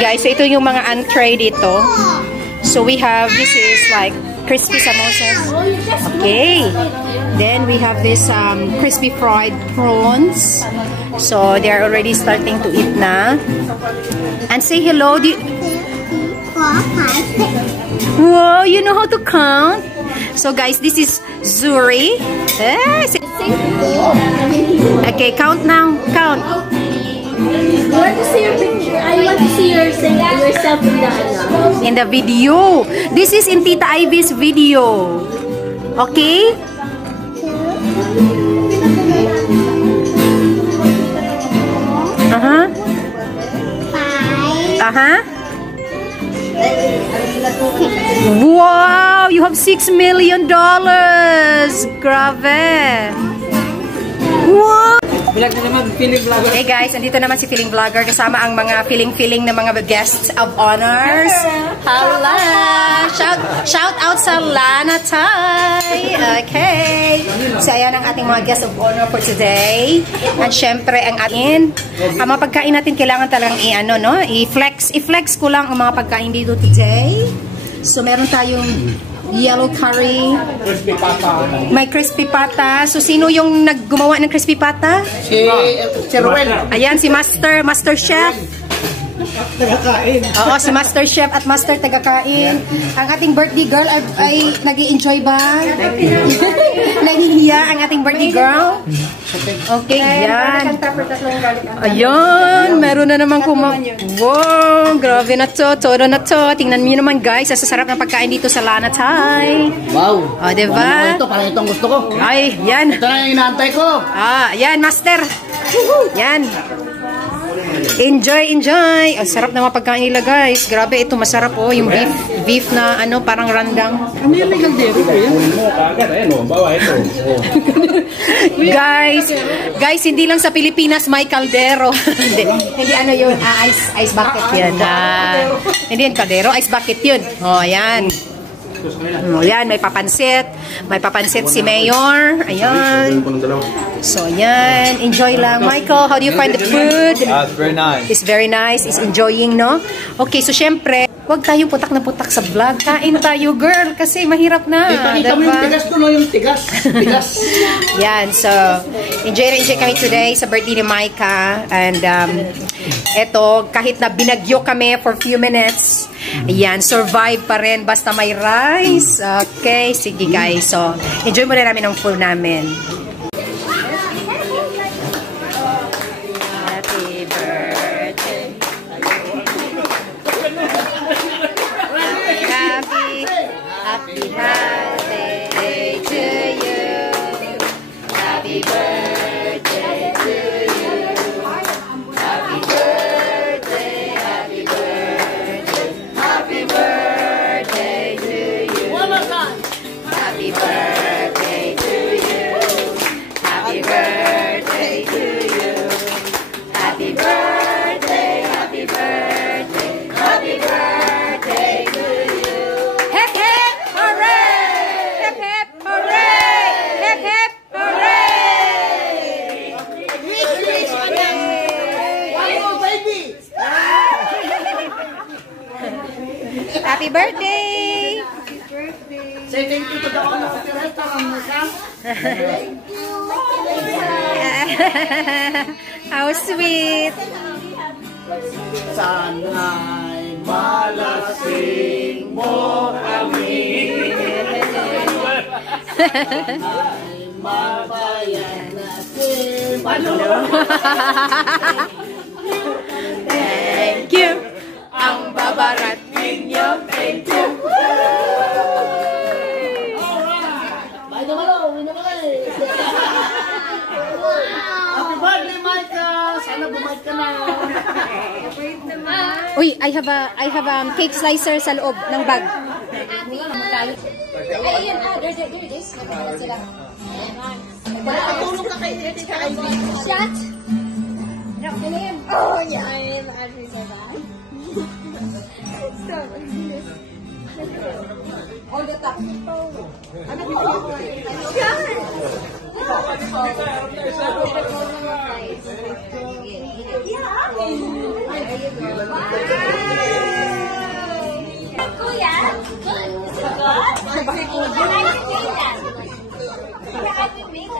guys, so ito yung mga entree dito. So we have, this is like crispy samosas. Okay. Then we have this crispy fried prawns. So they're already starting to eat na. And say hello. Whoa, you know how to count? So guys, this is Zuri. Okay, count now. Count. I want to see your picture. I want to see yourself in the video. This is in Tita Ivy's video. Okay? Uh-huh. Uh-huh. Wow! You have $6 million! Grabe! Wow! Hey guys, andito naman si Feeling Vlogger kasama ang mga feeling na mga guests of honors. Hala! Shout out sa Lana Tay! Okay! So ayan ang ating mga guests of honor for today. At syempre ang atin, ang mga pagkain natin kailangan talagang i-flex ko lang ang mga pagkain dito today. So meron tayong yellow curry. Crispy pata. May crispy pata. So, sino yung naggumawa ng crispy pata? Si Ruel. Ayan, si Master Chef. Tagakain. Oo, si Master Chef at Master Tagakain. Ang ating birthday girl ay nag-i-enjoy ba? Nahihiya ang ating birthday girl? Okay, yan. Ayan, meron na naman wow, grabe na to. Todo na to. Tingnan niyo naman guys, sasarap ng pagkain dito sa Lana Tay. Wow. O, diba? Ito, parang itong gusto ko. Ay, yan. Ito na yung inaantay ko. Yan, Master. Yan. Enjoy, enjoy. Oh, sarap na mga pagkain nila, guys. Grabe, ito masarap oh. Yung beef na parang randang. Ano yung legal dito? Bawa ito. Guys, hindi lang sa Pilipinas may kaldero. hindi ano yun, ice bucket yan. Hindi yan kaldero, ice bucket yun. Oh, ayan. Ayan, may papansit. May papansit si Mayor. Ayan. So, ayan. Enjoy lang. Michael, how do you find the food? It's very nice. It's very nice. It's enjoying, no? Okay, so syempre, huwag tayong putak na putak sa vlog. Kain tayo, girl. Kasi mahirap na. Ipakita mo yung tigas ko, no? Yung tigas. Yan, so, enjoy kami today sa birthday ni Micah. And, eto, kahit na binagyo kami for few minutes, ayan, survive pa rin basta may rice. Okay, sige guys. So, enjoy muna namin ang food namin. Happy birthday. Happy birthday to you. Happy birthday to you. Happy birthday, happy birthday. Happy birthday to you. Happy birthday to you. Happy birthday to you. Happy birthday, happy birthday. Happy birthday to you. Hip hip hooray! Hip hip hooray! Hip hip hooray! Happy birthday! Say thank you to the owner of the restaurant, Thank you. How sweet! Sana'y malasing mo kami. Sana'y mabayan natin. Thank you! Ang babarat ninyo, thank you! Bye naman o, uwi na kami. Happy birthday, Micah! Sana bumalik ka na. Uy, I have a cake slicer sa loob ng bag. Nakatulong ka kay Tita Ivy. Shot! Oh, yeah, I am actually so bad. Stop. On the top. Ano ba? Kuya? Good. Is it good? Can I make that? Can I make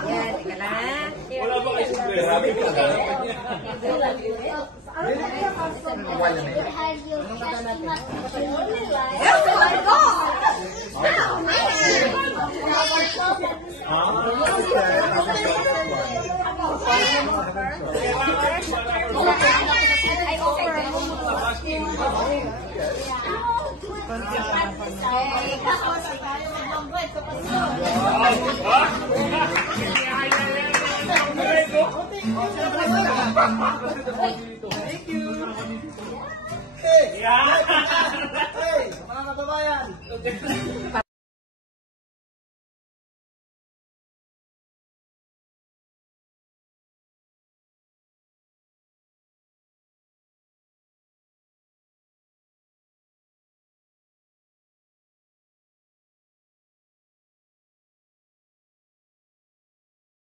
Yan, teka lang. Wala ba kayo sa grabe pinaganapan niya? I